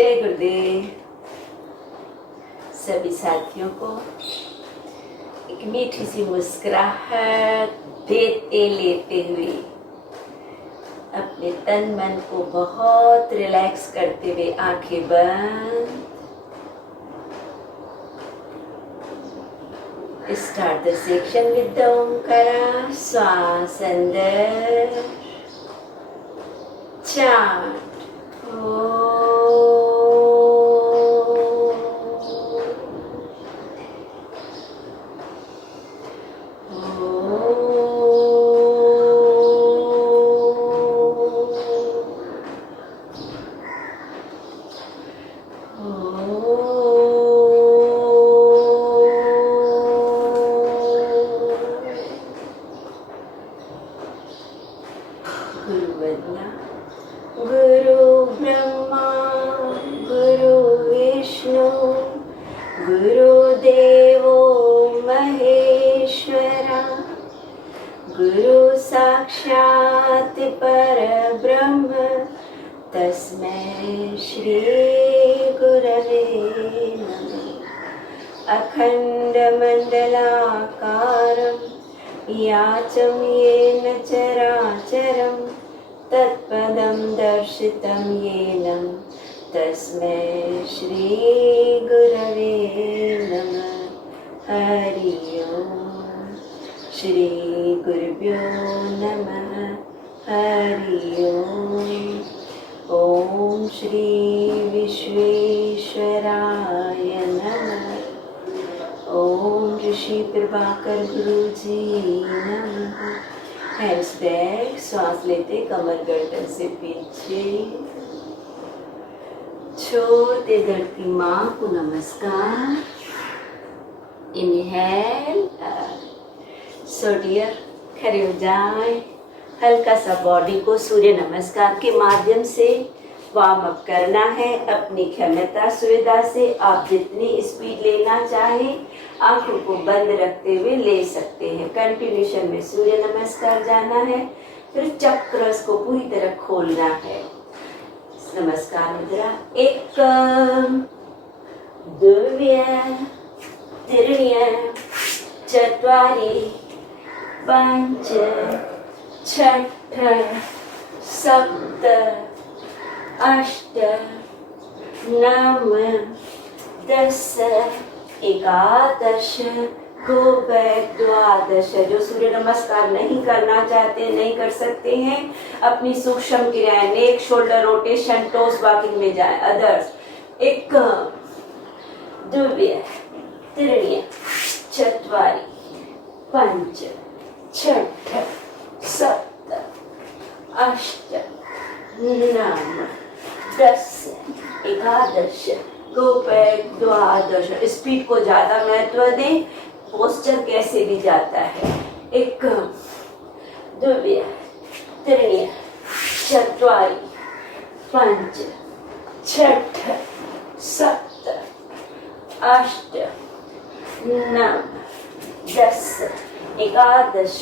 जय गुरुदेव। सभी साथियों को एक मीठी सी मुस्कुराहट देते लेते हुए अपने तन मन को बहुत रिलैक्स करते हुए आंखें बंद। Start the section with the Omkar. श्वास अंदर, चार गुरु ब्रह्मा गुरु विष्णु गुरुदेवो महेश्वरा गुरु साक्षात् परब्रह्म तस्मै श्री गुरवे नमः। अखण्डमण्डलाकारं याचं येन चराचरं तत्पदं दर्शितं येन तस्मै श्री गुरवे नमः। हरि ओम। श्री गुरुभ्यो नमः। हरि ओम। ओम श्री विश्वेश्वराय नमः। ओम ऋषि प्रभाकर गुरुजी नमः। हैंड्स बैक, श्वास लेते कमर गर्दन से पीछे, छोड़ते धरती माँ को नमस्कार। इनहेल, सो डियर, खड़े हो जाएं। हल्का सा बॉडी को सूर्य नमस्कार के माध्यम से वार्म अप करना है। अपनी क्षमता सुविधा से आप जितनी स्पीड लेना चाहें आंखों को बंद रखते हुए ले सकते हैं। कंटिन्यूशन में सूर्य नमस्कार जाना है, फिर चक्र को पूरी तरह खोलना है। नमस्कार मुद्रा। एकम द्वितीयं तृतीयं चत्वारि पंच छठ सप्त अष्ट नव दस एकादश गो बैक द्वादश। जो सूर्य नमस्कार नहीं करना चाहते, नहीं कर सकते हैं, अपनी सूक्ष्म क्रियाएं neck shoulder rotation toes walking में जाए। अदर्स एक द्वितीय तृतीय चत्वारि पंच छठ सप्त अष्ट नव दस एकादश गो बैक द्वादश। स्पीड को ज्यादा महत्व दें, पोस्चर कैसे भी जाता है। एक द्वितीय तृतीय चत्वारि पंच छठ सप्त अष्ट नव दस एकादश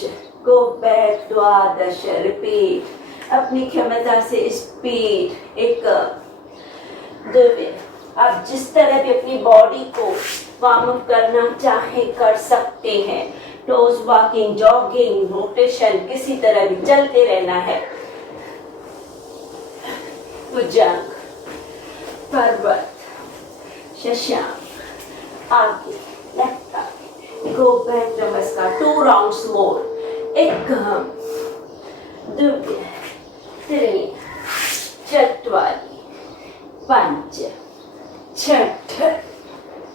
गो बैक द्वादश। रिपीट अपनी क्षमता से स्पीड। एक द्वितीय। आप जिस तरह भी अपनी बॉडी को वार्म अप करना चाहे कर सकते हैं। टोज वॉकिंग, जॉगिंग, रोटेशन, किसी तरह भी चलते रहना है। भुजंग, पर्वत, शशांक, आगे लेफ्ट आगे, गो बैक नमस्कार। 2 राउंड्स मोर। एक द्वितीय तृतीय चत्वारि पंच छठ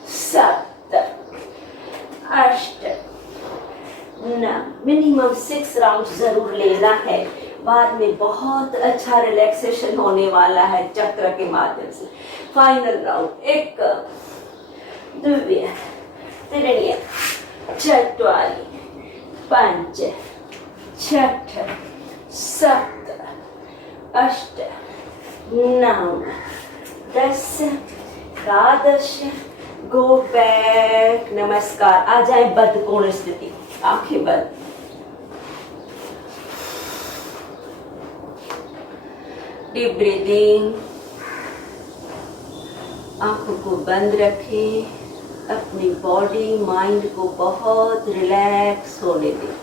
सप्त अष्ट नव। मिनिमम 6 राउंड जरूर लेना है। बाद में बहुत अच्छा रिलैक्सेशन होने वाला है चक्र के माध्यम से। Final round. एक द्वितीय तृतीय चत्वारि पंच छठ सप्त अष्ट नव दस एकादश गो बैक नमस्कार। आ जाए बद्ध कोण स्थिति, आंखें बंद। Deep breathing. आँखों को बंद रखें, अपनी बॉडी माइंड को बहुत रिलैक्स होने दें।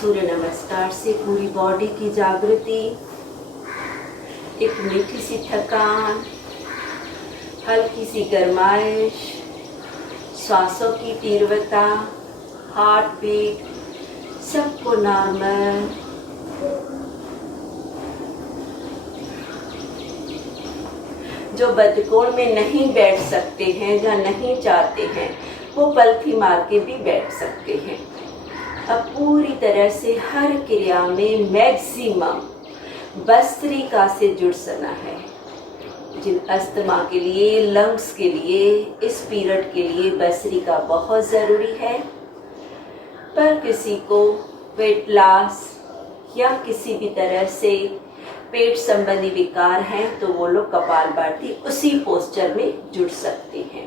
सूर्य नमस्कार से पूरी बॉडी की जागृति, एक मीठी सी थकान, हल्की सी गरमाइश, सांसों की तीव्रता, हार्ट बीट, सबको नॉर्मल। जो बदकोण में नहीं बैठ सकते हैं या नहीं चाहते हैं, वो पलथी मार के भी बैठ सकते हैं। अब पूरी तरह से हर क्रिया में मैक्सिमम भस्त्रिका से जुड़ सना है। जिन अस्थमा के लिए, लंग्स के लिए, इस पीरियड के लिए भस्त्रिका बहुत ज़रूरी है। पर किसी को वेट लॉस या किसी भी तरह से पेट संबंधी विकार हैं तो वो लोग कपालभाति उसी पोस्चर में जुड़ सकते हैं।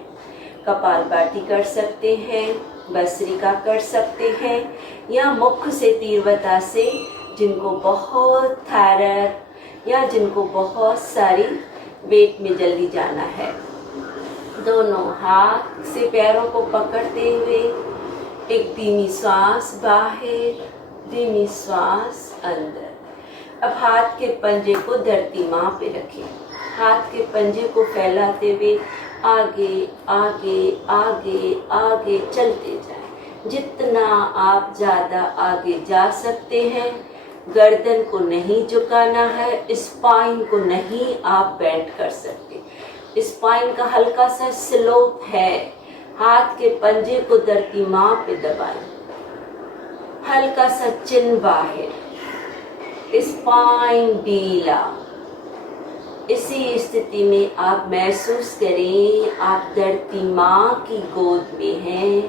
कपालभाति कर सकते हैं, भस्त्रिका कर सकते हैं, या मुख से तीव्रता से जिनको बहुत थायराइड या जिनको बहुत सारी वेट में जल्दी जाना है, दोनों हाथ से पैरों को पकड़ते हुए एक धीमी श्वास बाहर, धीमी श्वास अंदर। अब हाथ के पंजे को धरती माँ पे रखें, हाथ के पंजे को फैलाते हुए आगे आगे आगे आगे चलते जाएं। जितना आप ज़्यादा आगे जा सकते हैं, गर्दन को नहीं झुकाना है, स्पाइन को नहीं आप बेंड कर सकते। स्पाइन का हल्का सा स्लोप है। हाथ के पंजे को धरती माँ पे दबाएं, हल्का सा चिन बाहर, स्पाइन ढीला। इसी स्थिति में आप महसूस करें आप धरती माँ की गोद में हैं।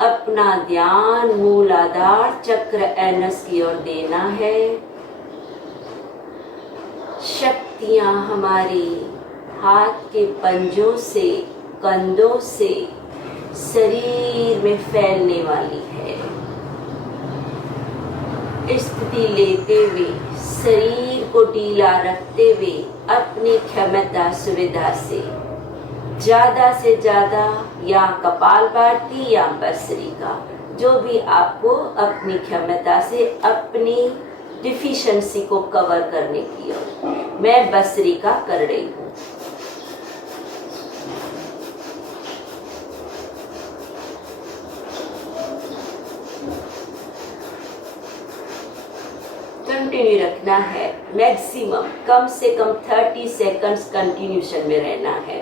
अपना ध्यान मूलाधार चक्र एनस की ओर देना है। शक्तियाँ हमारी हाथ के पंजों से, कंधों से शरीर में फैलने वाली है। स्थिति लेते हुए, शरीर को ढीला रखते हुए, अपनी क्षमता सुविधा से ज़्यादा या कपालभाति या भस्त्रिका, जो भी आपको अपनी क्षमता से अपनी डिफिशिएंसी को कवर करने की हो। मैं भस्त्रिका कर रही हूँ। कंटिन्यू रखना है, मैक्सिमम कम से कम 30 सेकंड्स कंटिन्यूशन में रहना है।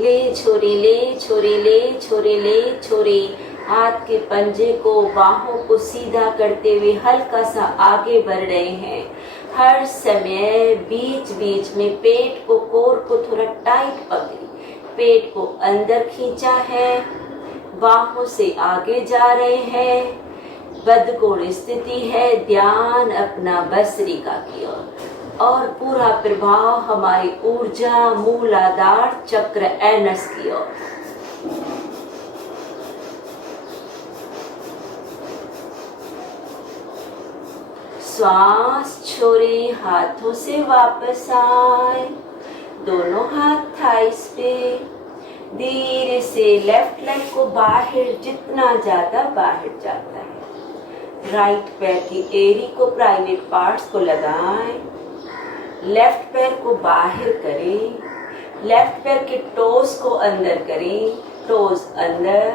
ले छोरे, ले छोरे, ले छोरे, ले छोरे। हाथ के पंजे को, बाहों को सीधा करते हुए हल्का सा आगे बढ़ रहे हैं। हर समय बीच बीच में पेट को, कोर को थोड़ा टाइट पकड़ी, पेट को अंदर खींचा है, बाहों से आगे जा रहे हैं। बदकोण स्थिति है, ध्यान अपना भस्त्रिका की ओर और पूरा प्रभाव हमारी ऊर्जा मूलाधार चक्र एनस की ओर। श्वास छोड़े, हाथों से वापस आए, दोनों हाथ थाइस पे। धीरे से लेफ्ट लेग को बाहर, जितना ज्यादा बाहर जाता है। राइट पैर की एड़ी को, प्राइवेट पार्ट्स को लगाएं। लेफ्ट पैर को बाहर करें, लेफ्ट पैर के टोस को अंदर करें, टोस अंदर,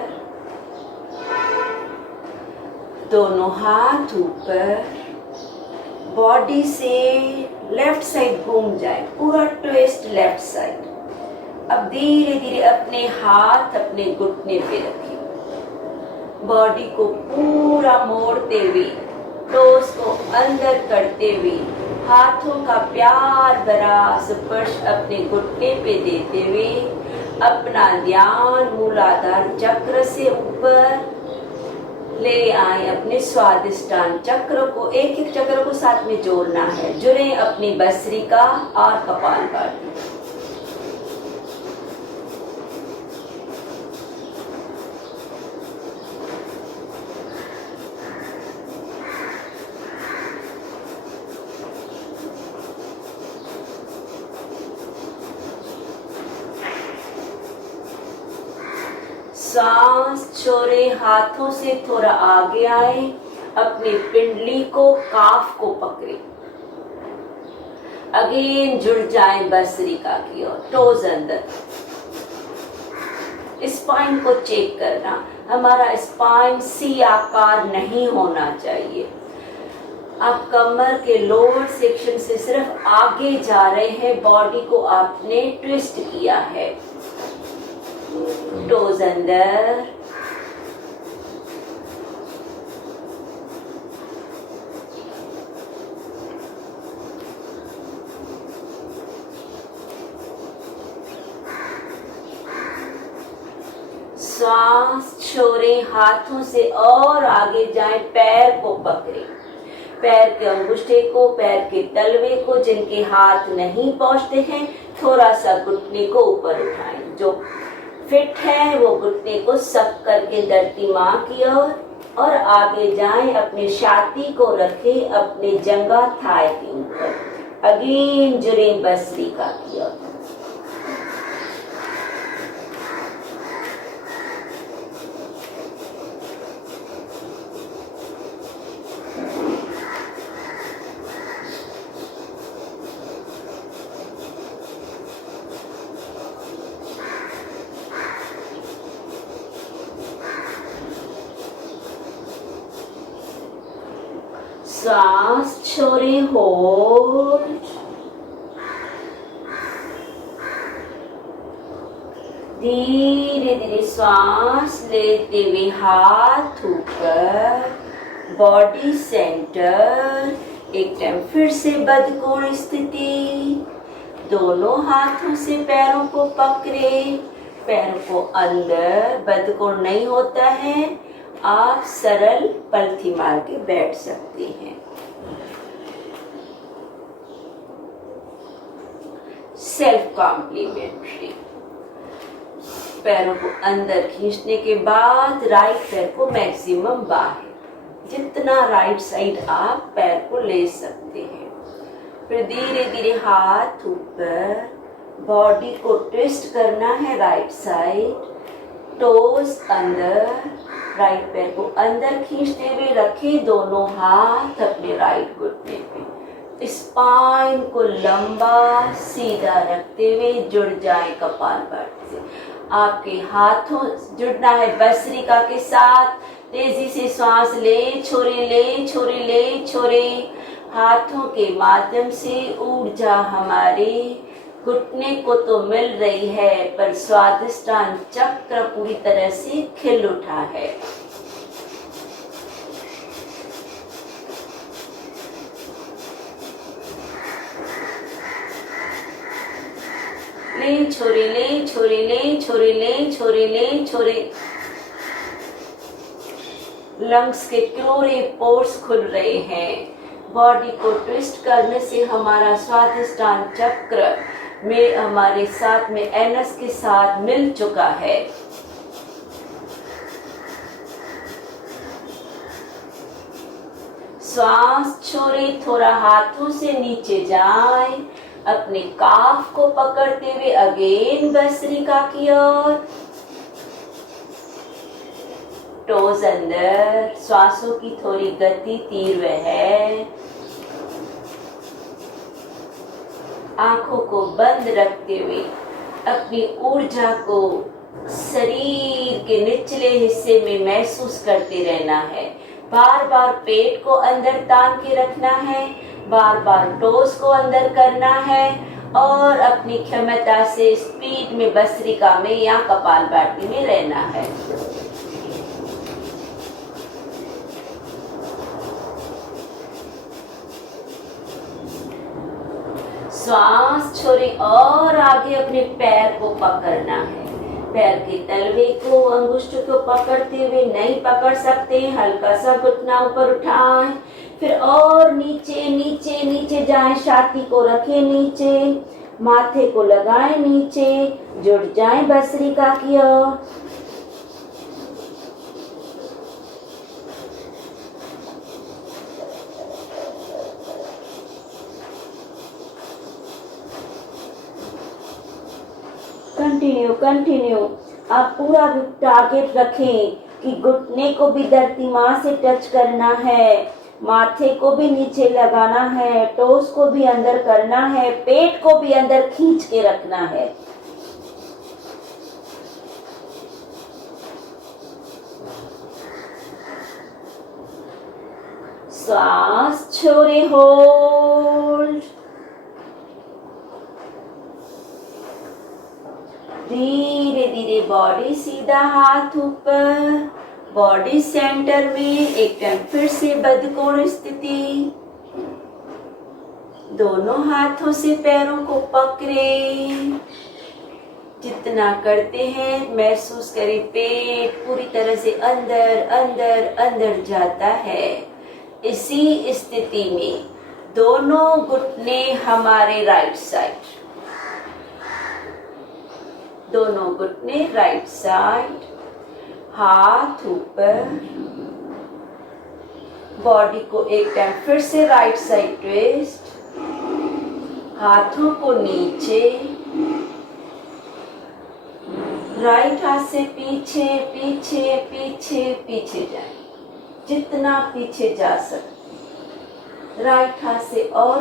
दोनों हाथ ऊपर। बॉडी से लेफ्ट साइड घूम जाए, पूरा ट्विस्ट लेफ्ट साइड। अब धीरे धीरे अपने हाथ अपने घुटने पे रखिए, बॉडी को पूरा मोड़ते हुए, टोस को अंदर करते हुए, हाथों का प्यार भरा स्पर्श अपने घुटने पे देते हुए अपना ध्यान मूलाधार चक्र से ऊपर ले आए। अपने स्वादिष्टान चक्र को, एक एक चक्र को साथ में जोड़ना है। जुड़े अपनी भस्त्रिका और कपालभाति। सांस छोड़े, हाथों से थोड़ा आगे आए, अपनी पिंडली को, काफ को पकड़े। अगेन जुड़ जाए भस्त्रिका की ओर, टोज अंदर। स्पाइन को चेक करना, हमारा स्पाइन सी आकार नहीं होना चाहिए। आप कमर के लोअर सेक्शन से सिर्फ आगे जा रहे हैं, बॉडी को आपने ट्विस्ट किया है। टोज अंदर, सांस छोड़े, हाथों से और आगे जाएं, पैर को पकड़े, पैर के अंगूठे को, पैर के तलवे को, जिनके हाथ नहीं पहुंचते हैं थोड़ा सा घुटने को ऊपर उठाएं। जो फिट है वो घुटने को सक करके धरती माँ की ओर और आगे जाएं, अपने छाती को रखें अपने जंगा थाई के ऊपर। अगेन जुड़े भस्त्रिका की ओर। सांस छोड़े, होल्ड। धीरे धीरे सांस लेते हुए हाथ ऊपर, बॉडी सेंटर। एक टाइम फिर से बद्धकोण स्थिति, दोनों हाथों से पैरों को पकड़े, पैरों को अंदर। बद्धकोण नहीं होता है, आप सरल पलथी मार के बैठ सकते हैं। Self complementary. पैरों को अंदर खींचने के बाद राइट पैर को मैक्सिमम बाहर, जितना राइट साइड आप पैर को ले सकते हैं। फिर धीरे धीरे हाथ ऊपर, बॉडी को ट्विस्ट करना है राइट साइड, टोस अंदर, राइट पैर को अंदर खींचते हुए रखें दोनों हाथ अपने राइट घुटने पे। स्पाइन को लंबा सीधा रखते हुए जुड़ जाए कपालभाति से। आपके हाथों जुड़ना है भस्त्रिका के साथ। तेजी से सांस ले, छोड़े, ले, छोड़े, ले, छोड़े। हाथों के माध्यम से ऊर्जा हमारी घुटने को तो मिल रही है, पर स्वादिष्टान चक्र पूरी तरह से खिल उठा है। ले, छोरे, ले, छोरे, ले, छोरे, ले, छोरे, ले, छोरे। लंग्स के क्लोरे पोर्स खुल रहे हैं। बॉडी को ट्विस्ट करने से हमारा स्वादिष्टान चक्र में हमारे साथ में एनस के साथ मिल चुका है। सांस छोड़े, थोड़ा हाथों से नीचे जाए, अपने काफ को पकड़ते हुए अगेन भस्त्रिका की ओर। टोज अंदर, श्वासों की थोड़ी गति तीव्र है। आंखों को बंद रखते हुए अपनी ऊर्जा को शरीर के निचले हिस्से में महसूस करते रहना है। बार बार पेट को अंदर तान के रखना है, बार बार टोस को अंदर करना है और अपनी क्षमता से स्पीड में भस्त्रिका में या कपालभाति में रहना है। श्वास छोड़े और आगे अपने पैर को पकड़ना है। पैर के तलवे को, अंगुष्ठ को पकड़ते हुए नहीं पकड़ सकते, हल्का सा घुटना ऊपर उठाएं, फिर और नीचे नीचे नीचे जाएं, छाती को रखें नीचे, माथे को लगाएं नीचे, जुड़ जाएं भस्त्रिका की ओर। Continue continue. आप पूरा टारगेट रखें कि घुटने को भी धरती माँ से टच करना है, माथे को भी नीचे लगाना है, टोस को भी अंदर करना है, पेट को भी अंदर खींच के रखना है। श्वास छोड़े, होल्ड, धीरे धीरे बॉडी सीधा, हाथ ऊपर, बॉडी सेंटर में। एक टाइम फिर से बद्धकोण स्थिति, दोनों हाथों से पैरों को पकड़े। जितना करते हैं महसूस करें पेट पूरी तरह से अंदर अंदर अंदर जाता है। इसी स्थिति में दोनों घुटने हमारे राइट साइड, दोनों घुटने राइट साइड, हाथ ऊपर, बॉडी को एक टाइम फिर से राइट साइड ट्विस्ट, हाथों को नीचे, राइट हाथ से पीछे पीछे पीछे पीछे जाए, जितना पीछे जा सकते। राइट हाथ से और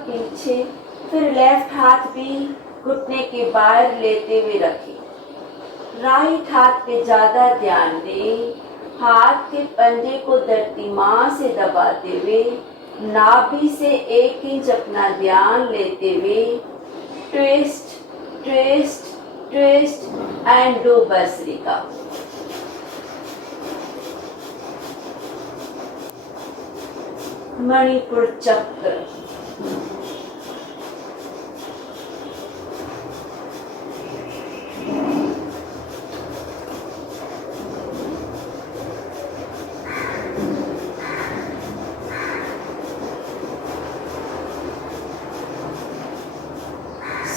पीछे, फिर लेफ्ट हाथ भी घुटने के बाहर लेते हुए रखें। राइट हाथ पे ज्यादा ध्यान दें, हाथ के पंजे को धरती माँ से दबाते हुए, नाभि से 1 इंच अपना ध्यान लेते हुए twist twist twist and do bhastrika. Manipur चक्र,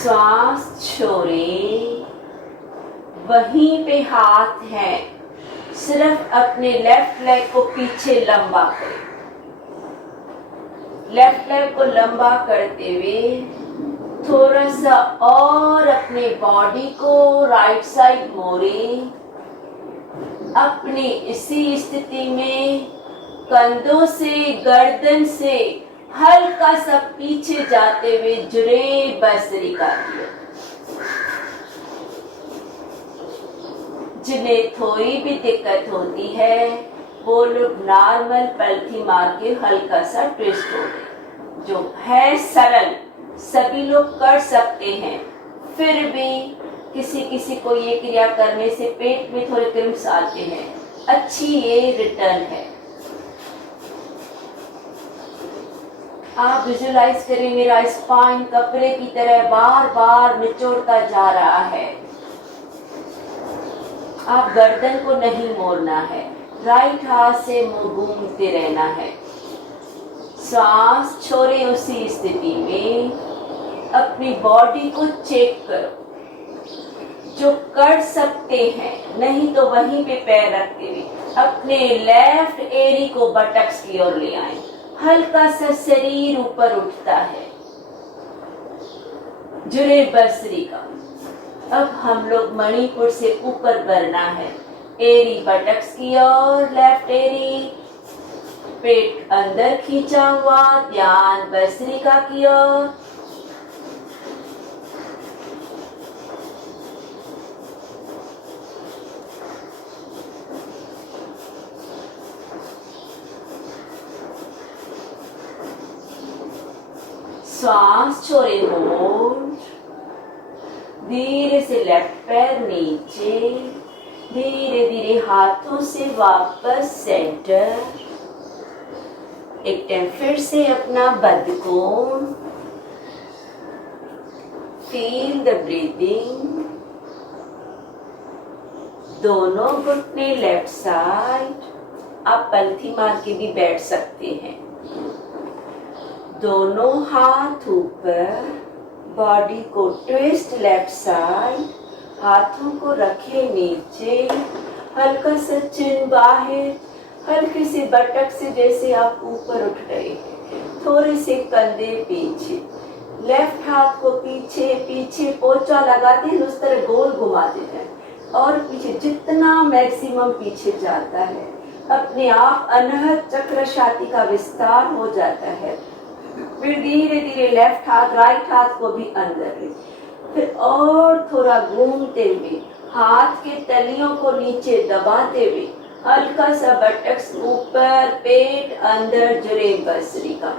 श्वास छोड़ें, वहीं पे हाथ है, सिर्फ अपने लेफ्ट लेग को पीछे लंबा करें। लेफ्ट लेग को लंबा करते हुए थोड़ा सा और अपने बॉडी को राइट साइड मोड़ें। अपनी इसी स्थिति में कंधों से, गर्दन से हल्का सा पीछे जाते हुए जुड़े भस्त्रिका किया। जिन्हें थोड़ी भी दिक्कत होती है वो लोग नॉर्मल पलथी मार के हल्का सा ट्विस्ट हो गए। जो है सरल, सभी लोग कर सकते हैं। फिर भी किसी को ये क्रिया करने से पेट में थोड़े क्रिम्स आते हैं, अच्छी ये रिटर्न है। आप विजुलाइज करें मेरा स्पाइन कपड़े की तरह बार बार निचोड़ता जा रहा है। आप गर्दन को नहीं मोड़ना है, राइट हाथ से मुंह घूमते रहना है। सांस छोड़े, उसी स्थिति में अपनी बॉडी को चेक करो। जो कर सकते हैं, नहीं तो वहीं पे पैर रखते हुए अपने लेफ्ट एरी को बटक्स की ओर ले आए। हल्का सा शरीर ऊपर उठता है, जुड़े भस्त्रिका। अब हम लोग मणिपुर से ऊपर बढ़ना है। एरी बटक्स की ओर, लेफ्ट एरी, पेट अंदर खींचा हुआ, ध्यान भस्त्रिका की ओर। श्वास छोड़े, होल्ड, धीरे से लेफ्ट पैर नीचे, धीरे धीरे हाथों से वापस सेंटर। एक टाइम फिर से अपना बद्धकोण, फील द ब्रीदिंग। दोनों घुटने लेफ्ट साइड, आप पलथी मार के भी बैठ सकते हैं। दोनों हाथ ऊपर, बॉडी को ट्विस्ट लेफ्ट साइड, हाथों को रखे नीचे, हल्का सा चिन बाहर, हल्के से बटक से जैसे आप ऊपर उठ रहे हैं, थोड़े से कंधे पीछे, लेफ्ट हाथ को पीछे पीछे पोचा लगाते हैं, उस तरह गोल घुमा देते हैं और पीछे जितना मैक्सिमम पीछे जाता है अपने आप अनहद चक्र छाती का विस्तार हो जाता है। फिर धीरे धीरे लेफ्ट हाथ राइट हाथ को भी अंदर ले, फिर और थोड़ा घूमते हुए हाथ के तलियों को नीचे दबाते हुए हल्का सा बटक्स ऊपर, पेट अंदर, जुरे भस्त्रिका।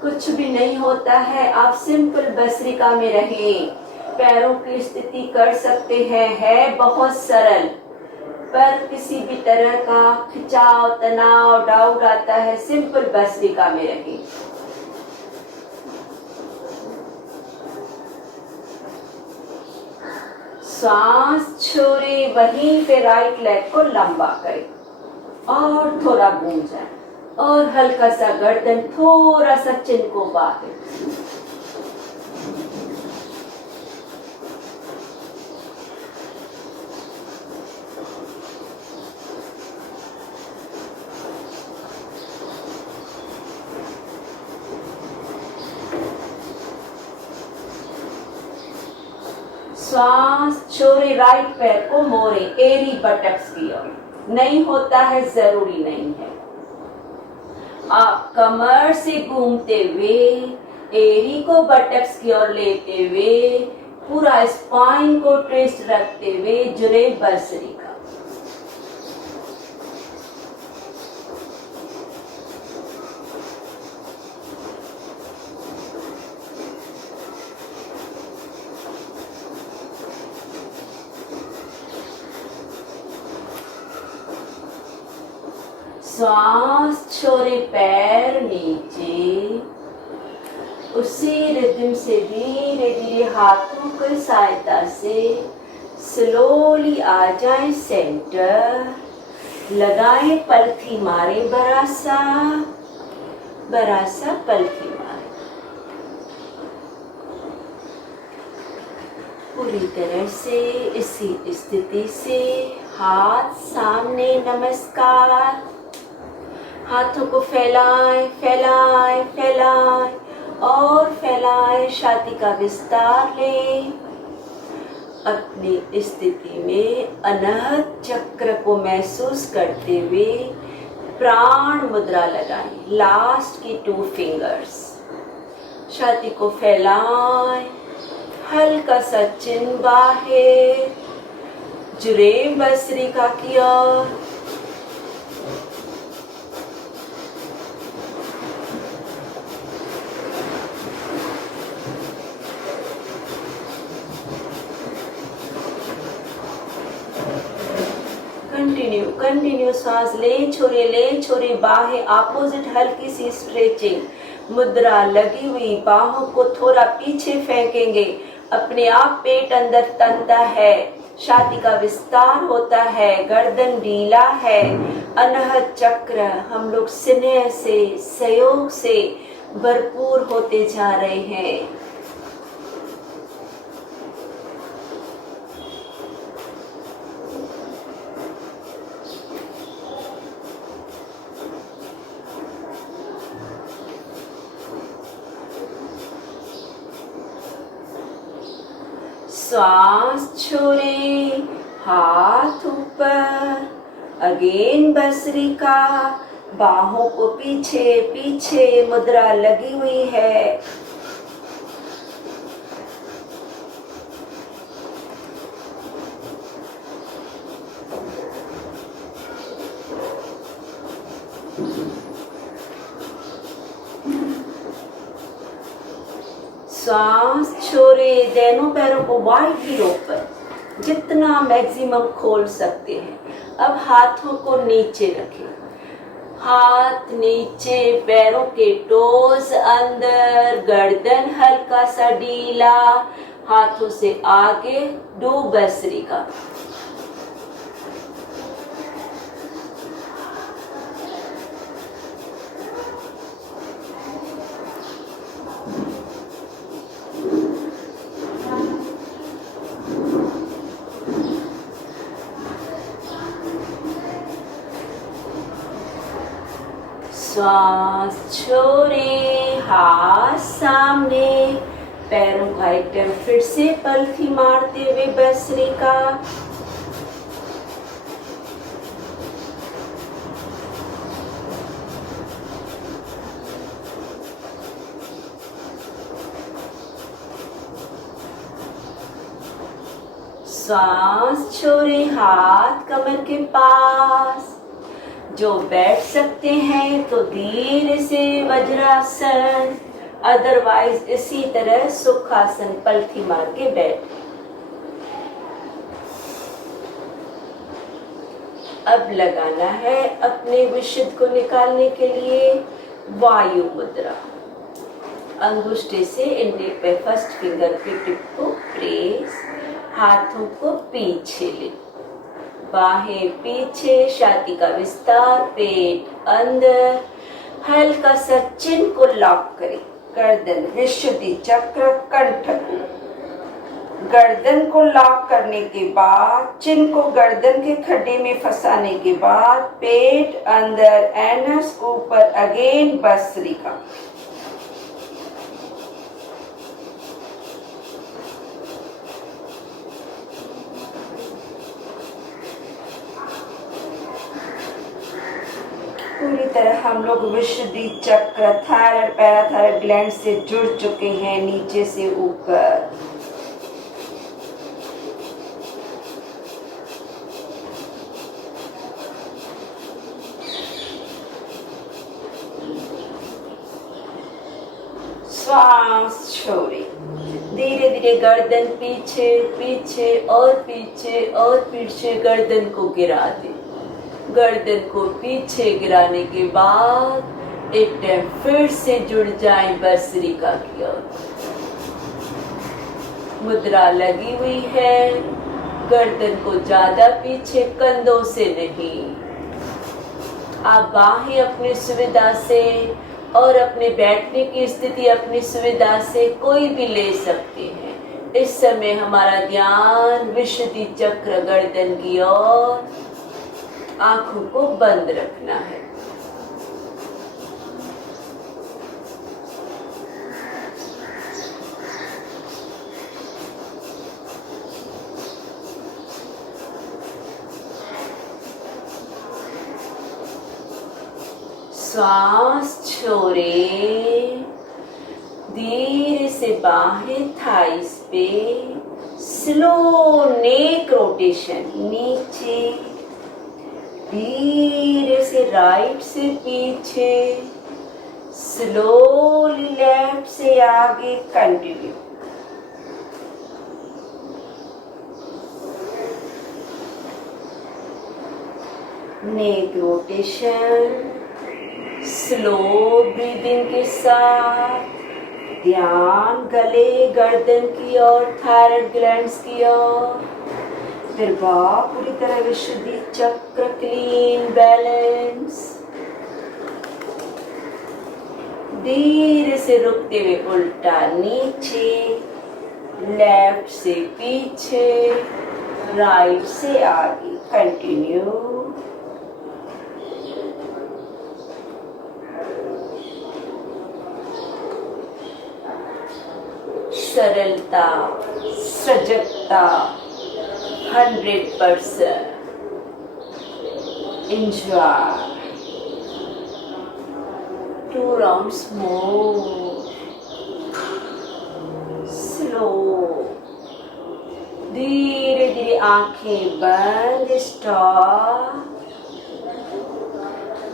कुछ भी नहीं होता है, आप सिंपल भस्त्रिका में रहें। पैरों की स्थिति कर सकते हैं, है बहुत सरल, पर किसी भी तरह का खिंचाव, तनाव, डाउट आता है, सिंपल भस्त्रिका में रहें। सांस छोड़े, वहीं पे राइट लेग को लंबा करें और थोड़ा घूम जाए और हल्का सा गर्दन, थोड़ा सा चिन को बाहर। श्वास छोड़े, राइट पैर को मोड़े, एरी बटक्स की ओर। नहीं होता है, जरूरी नहीं है। आप कमर से घूमते हुए एरी को बटक्स की ओर लेते हुए पूरा स्पाइन को ट्विस्ट रखते हुए जुरे भस्त्रिका। श्वास छोड़े, पैर नीचे, उसी रिदम से धीरे धीरे हाथों की सहायता से स्लोली आ जाए सेंटर। लगाएं पलथी मारे, बरासा बरासा पलथी मारे। पूरी तरह से इसी स्थिति से हाथ सामने, नमस्कार। हाथों को फैलाएं फैलाएं फैलाएं और फैलाएं, छाती का विस्तार लें। अपनी स्थिति में अनहद चक्र को महसूस करते हुए प्राण मुद्रा लगाएं। लास्ट की 2 फिंगर्स, छाती को फैलाएं, हल्का सा चिन बाहर, जुरे भस्त्रिका की ओर। कंटिन्यू सांस ले छोड़े बाहें अपोजिट, हल्की सी स्ट्रेचिंग। मुद्रा लगी हुई, बाहों को थोड़ा पीछे फेंकेंगे, अपने आप पेट अंदर तनता है, छाती का विस्तार होता है, गर्दन ढीला है। अनहद चक्र हम लोग स्नेह से, सहयोग से भरपूर होते जा रहे हैं। श्वास छोड़े, हाथ ऊपर, अगेन भस्त्रिका, बाहों को पीछे पीछे, मुद्रा लगी हुई है। सांस छोड़े, दोनों पैरों को वाइड ओपन, जितना मैक्सिमम खोल सकते हैं। अब हाथों को नीचे रखें, हाथ नीचे, पैरों के टोज अंदर, गर्दन हल्का सा ढीला, हाथों से आगे, 2 भस्त्रिका। श्वास छोड़े, हाथ सामने, पैरों का एक टाइम फिर से पलथी मारते हुए भस्त्रिका। श्वास छोड़े, हाथ कमर के पास। जो बैठ सकते हैं तो धीरे से वज्रासन, अदरवाइज इसी तरह सुखासन पलथी मार के बैठ। अब लगाना है अपने विशुद्ध को निकालने के लिए वायु मुद्रा। अंगुष्ठे से इंडेक्स पे फर्स्ट फिंगर के टिप को प्रेस, हाथों को पीछे ले, बाहें पीछे, छाती का विस्तार, पेट अंदर, हल्का सा चिन्ह को लॉक करें। गर्दन विशुद्धि चक्र कंठ को, गर्दन को लॉक करने के बाद चिन्ह को गर्दन के खड्डे में फंसाने के बाद पेट अंदर, एनस ऊपर, अगेन भस्त्रिका। पूरी तरह हम लोग विशुद्धि चक्र, थायराइड, पैराथायराइड ग्लैंड से जुड़ चुके हैं नीचे से ऊपर। श्वास छोड़े, धीरे धीरे गर्दन पीछे पीछे और पीछे और पीछे गर्दन को गिरा दे। गर्दन को पीछे गिराने के बाद एक टाइम फिर से जुड़ जाए भस्त्रिका की ओर। मुद्रा लगी हुई है, गर्दन को ज्यादा पीछे, कंधों से नहीं। आप बाहें अपनी सुविधा से और अपने बैठने की स्थिति अपनी सुविधा से कोई भी ले सकते हैं। इस समय हमारा ध्यान विशुद्धि चक्र गर्दन की ओर, आंखों को बंद रखना है। श्वास छोड़े, धीरे से बाहें थाइस पे, स्लो नेक रोटेशन नीचे, धीरे से राइट से पीछे, स्लोली लेफ्ट से आगे, continue. Neck rotation, slow breathing के साथ ध्यान गले गर्दन की ओर, थायराइड ग्लैंड्स की ओर। फिर पूरी तरह विशुद्धि चक्र, क्लीन बैलेंस। धीरे से रुकते हुए उल्टा नीचे, लेफ्ट से पीछे, राइट से आगे, कंटिन्यू। सरलता, सजगता, 100%। Enjoy. 2 rounds more. Slow. धीरे धीरे आंखें बंद, स्टॉप।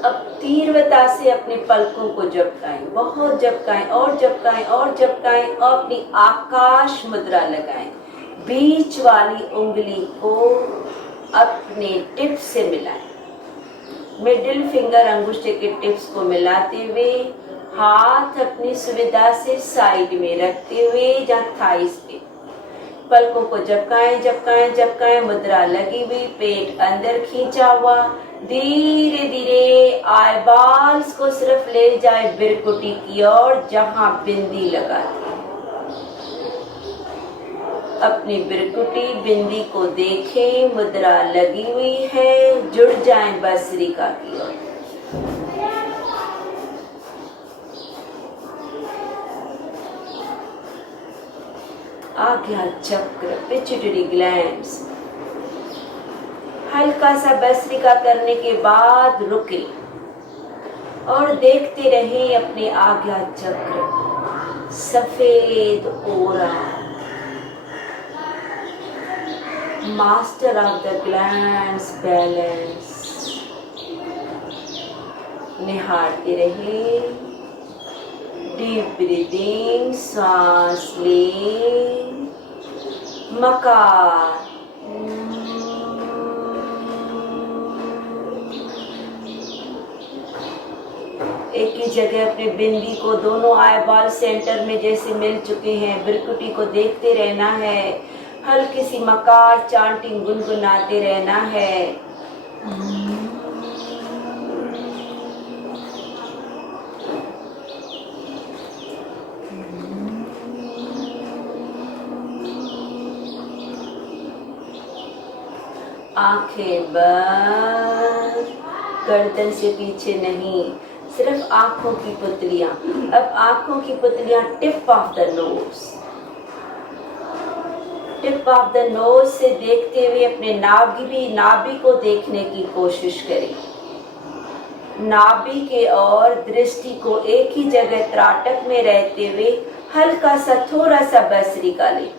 अब तीव्रता से अपने पलकों को झपकाएं, बहुत झपकाएं और झपकाएं और झपकाएं और अपनी आकाश मुद्रा लगाएं। बीच वाली उंगली को अपने टिप से मिलाएं। मिडिल फिंगर अंगूठे के टिप्स को मिलाते हुए हाथ अपनी सुविधा से साइड में रखते हुए जहाँ थाइस पे पलकों को झपकाएं झपकाएं झपकाएं, मुद्रा लगी हुई, पेट अंदर खींचा हुआ। धीरे धीरे आईबॉल्स को सिर्फ ले जाए बिरकुटी की ओर जहां बिंदी लगाती है। अपनी बिरकुटी बिंदी को देखें, मुद्रा लगी हुई है, जुड़ जाएं भस्त्रिका की ओर। आज्ञा चक्र, पिट्यूटरी ग्लैंड्स। हल्का सा भस्त्रिका करने के बाद रुके और देखते रहे अपने आज्ञा चक्र, सफेद aura, master of the glands balance. निहारते रहे, डीप ब्रीदिंग, सांस ले, मकार, एक ही जगह अपने बिंदी को दोनों आईबॉल सेंटर में जैसे मिल चुके हैं, बिरकुटी को देखते रहना है, हल्की सी मकार चांटिंग गुनगुनाते रहना है। आंखें बंद, गर्दन से पीछे नहीं, सिर्फ आंखों की पुतलियां। अब आंखों की पुतलियां tip of the nose, tip of the nose से देखते हुए अपने नाभि को देखने की कोशिश करें। नाभि के और दृष्टि को एक ही जगह त्राटक में रहते हुए हल्का सा थोड़ा सा भस्त्रिका लें।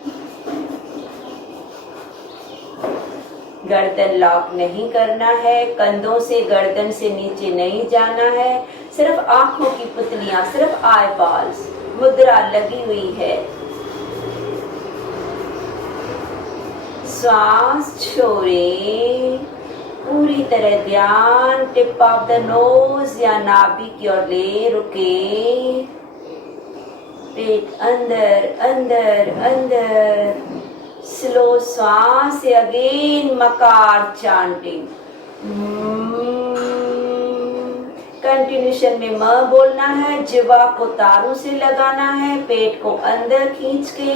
गर्दन लॉक नहीं करना है, कंधों से गर्दन से नीचे नहीं जाना है, सिर्फ आंखों की पुतलियां, सिर्फ आई बॉल्स, मुद्रा लगी हुई है। श्वास छोड़े, पूरी तरह ध्यान टिप ऑफ द नोज या नाभि की ओर ले, रुके, पेट अंदर अंदर अंदर, स्लो श्वास से अगेन मकार चांटिंग। कंटिन्यूशन में म बोलना है, जिह्वा को तारों से लगाना है, पेट को अंदर खींच के।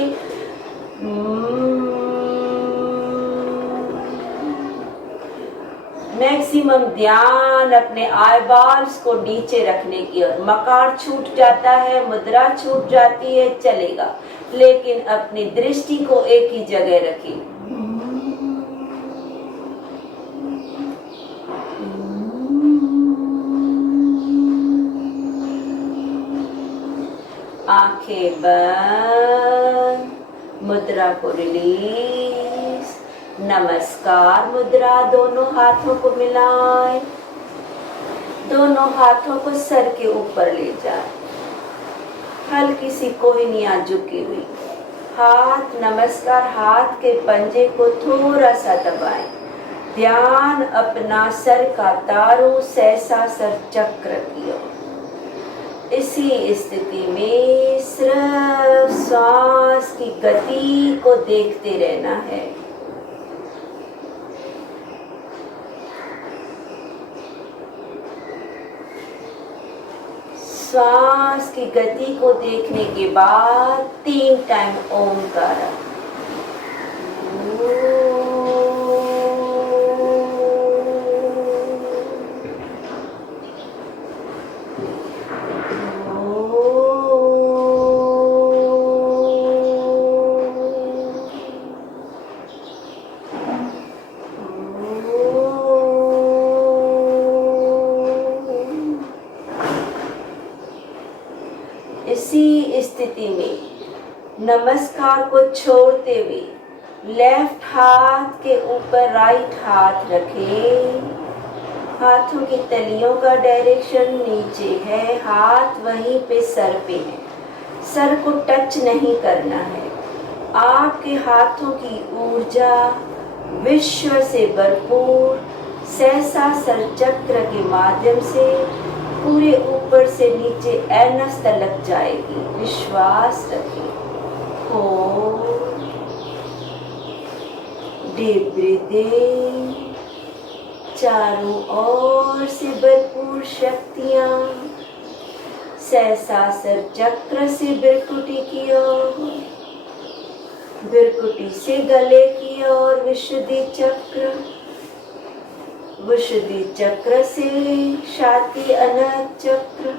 मैक्सिमम ध्यान अपने आईबॉल्स को नीचे रखने की ओर। मकार छूट जाता है, मुद्रा छूट जाती है, चलेगा, लेकिन अपनी दृष्टि को एक ही जगह रखें। आंखें बंद, मुद्रा को रिलीज। नमस्कार मुद्रा, दोनों हाथों को मिलाएं, दोनों हाथों को सर के ऊपर ले जाएं, हल्की सी कोहनियां झुकी हुई, हाथ नमस्कार, हाथ के पंजे को थोड़ा सा दबाएं। ध्यान अपना सर का तारू सहसा सर चक्र की ओर। इसी स्थिति में सिर्फ श्वास की गति को देखते रहना है। श्वास की गति को देखने के बाद 3 टाइम ओमकार। इसी स्थिति में नमस्कार को छोड़ते हुए लेफ्ट हाथ के ऊपर राइट हाथ रखें। हाथों की तलियों का डायरेक्शन नीचे है, हाथ वहीं पे सर पे है, सर को टच नहीं करना है। आपके हाथों की ऊर्जा विश्व से भरपूर सहसा सर चक्र के माध्यम से पूरे ऊपर से नीचे एनस तक जाएगी। विश्वास रखें। डीप ब्रीदिंग, चारों ओर से भरपूर शक्तियां सहसासर चक्र से बिरकुटी की ओर, बिरकुटी से गले की ओर विशुद्धि चक्र, विशुद्धि चक्र से छाती अनाहत चक्र,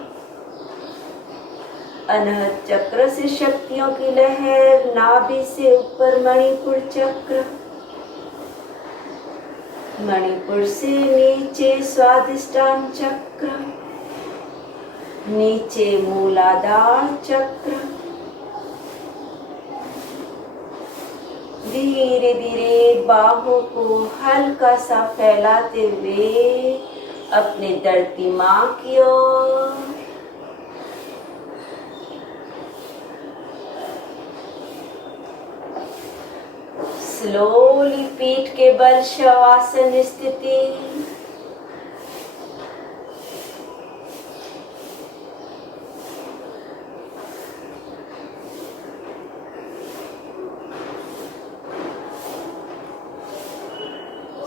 अनहद चक्र से शक्तियों की लहर, नाभि से ऊपर मणिपुर चक्र, मणिपुर से नीचे स्वादिष्टान चक्र, नीचे मूलाधार चक्र। धीरे धीरे बाहों को हल्का सा फैलाते हुए अपने धरती माँ की ओर, स्लोली पीठ के बल शवासन स्थिति,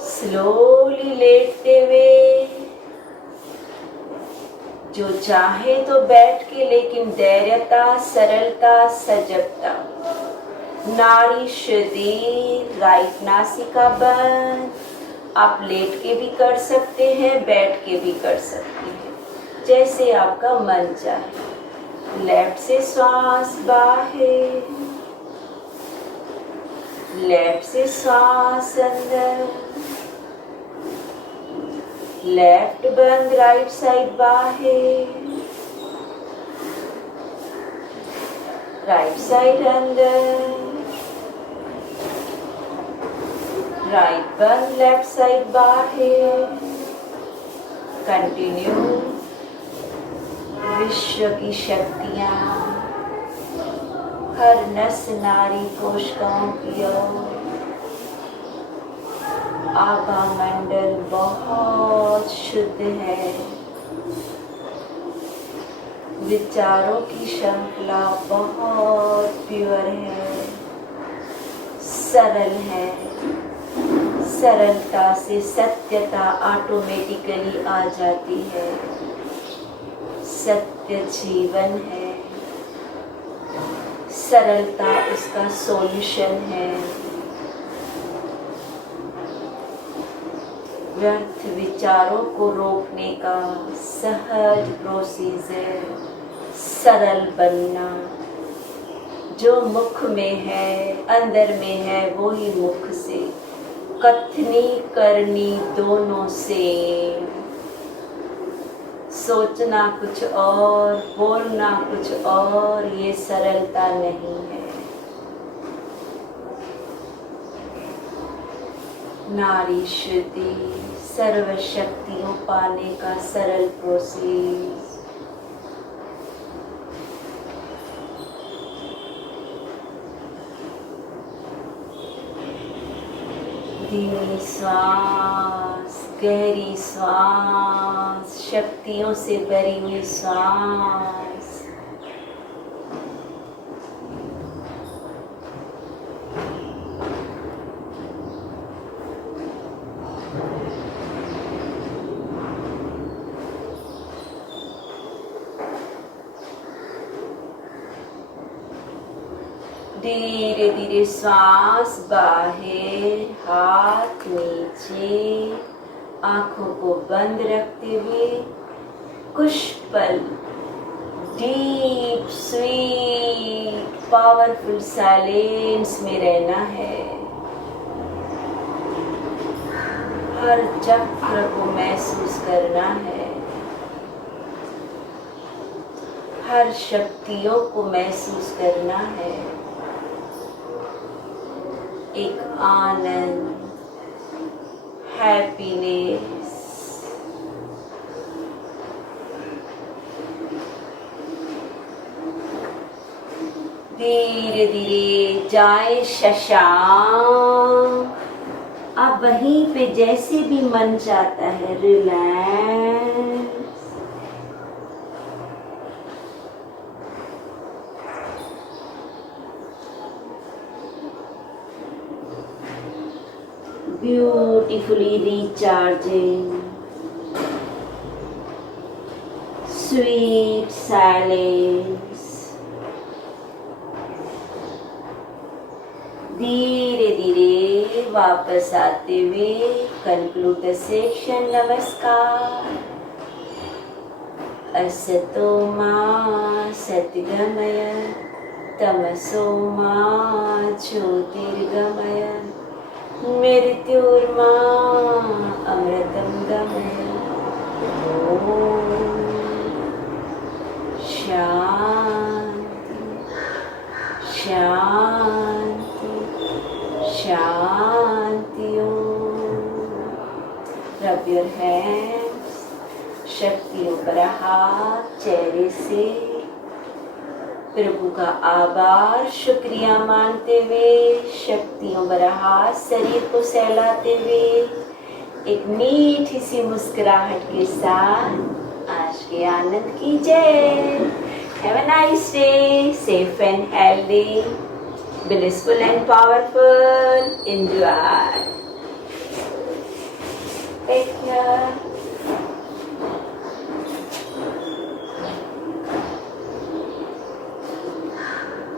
स्लोली लेटते हुए, जो चाहे तो बैठ के, लेकिन धैर्यता, सरलता, सजगता। नाड़ी शरीर, राइट नासिका बंद। आप लेट के भी कर सकते हैं, बैठ के भी कर सकते हैं, जैसे आपका मन चाहे। लेफ्ट से श्वास बाहर, लेफ्ट से श्वास अंदर, लेफ्ट बंद, राइट साइड बाहर, राइट साइड अंदर, राइट बंद, लेफ्ट साइड बाहर। कंटिन्यू। विश्व की शक्तियां हर नस नारी कोशिकाओं की ओर। आभा मंडल बहुत शुद्ध है। विचारों की श्रृंखला बहुत प्योर है, सरल है। सरलता से सत्यता ऑटोमेटिकली आ जाती है। सत्य जीवन है, सरलता उसका सॉल्यूशन है। व्यर्थ विचारों को रोकने का सहज प्रोसीजर, सरल बनना। जो मुख में है, अंदर में है, वो ही मुख से। कथनी करनी दोनों से। सोचना कुछ और, बोलना कुछ और, ये सरलता नहीं है। नारी शुद्धि, सर्व शक्तियों पाने का सरल प्रोसेस। धीमी श्वास, गहरी श्वास, शक्तियों से भरी हुई श्वास। धीरे धीरे श्वास बाहर, हाथ नीचे, आंखों को बंद रखते हुए कुछ पल डीप स्वीट पावरफुल साइलेंस में रहना है। हर चक्र को महसूस करना है, हर शक्तियों को महसूस करना है। एक आनंद, हैप्पीनेस। धीरे धीरे जाए शशांक। अब वहीं पे जैसे भी मन चाहता है relax. Beautifully recharging, sweet silence. धीरे धीरे वापस आते हुए conclude the section. नमस्कार। असतो मा सद्गमय तमसो मा ज्योतिर्गमय मृत्युर्मा अमृतं गमय। ओम शांति शांति शांति। रब योर हैंड्स, शक्तियों पर हाथ चेहरे से प्रभु का आभार शुक्रिया मानते हुए शक्तियों पर हाथ शरीर को सहलाते हुए एक मीठी सी मुस्कुराहट के साथ आज के आनंद की जय। Have a nice day, safe and healthy, blissful and powerful. Enjoy. Take care.